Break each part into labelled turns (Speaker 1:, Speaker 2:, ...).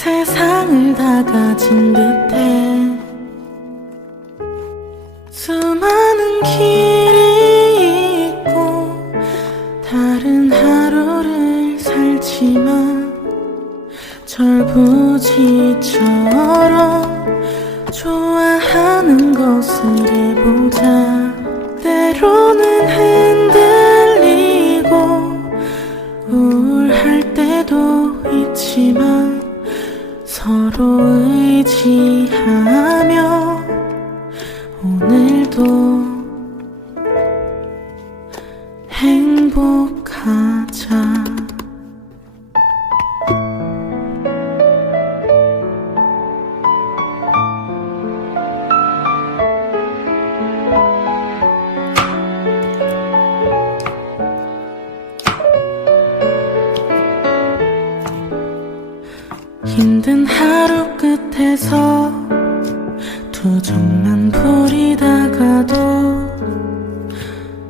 Speaker 1: 세상을 다 가진 듯해. 수많은 길이 있고 다른 하루를 살지만 절부지처럼 좋아하는 것을 해보자. 때로는 의지하며 오늘도 행복하 힘든 하루 끝에서 두 점만 부리다가도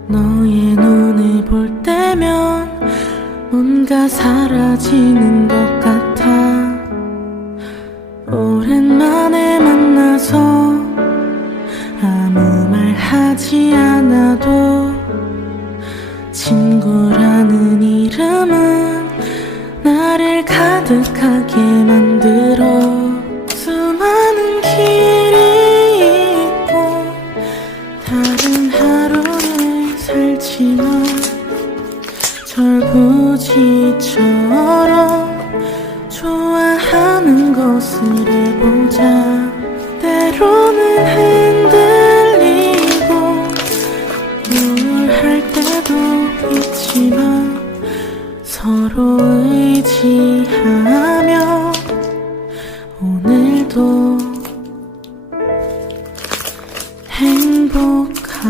Speaker 1: 너의 눈을 볼 때면 뭔가 사라지는 것 같아. 오랜만에 만나서 아무 말 하지 않아도 나를 가득하게 만들어 수많은 길이 있고 다른 하루를 살지만 절부지처럼 좋아하는 것을 해보자. 때로는 흔들리고 우울할 때도 있지만 서로 의 무시하며 오늘도 행복하자.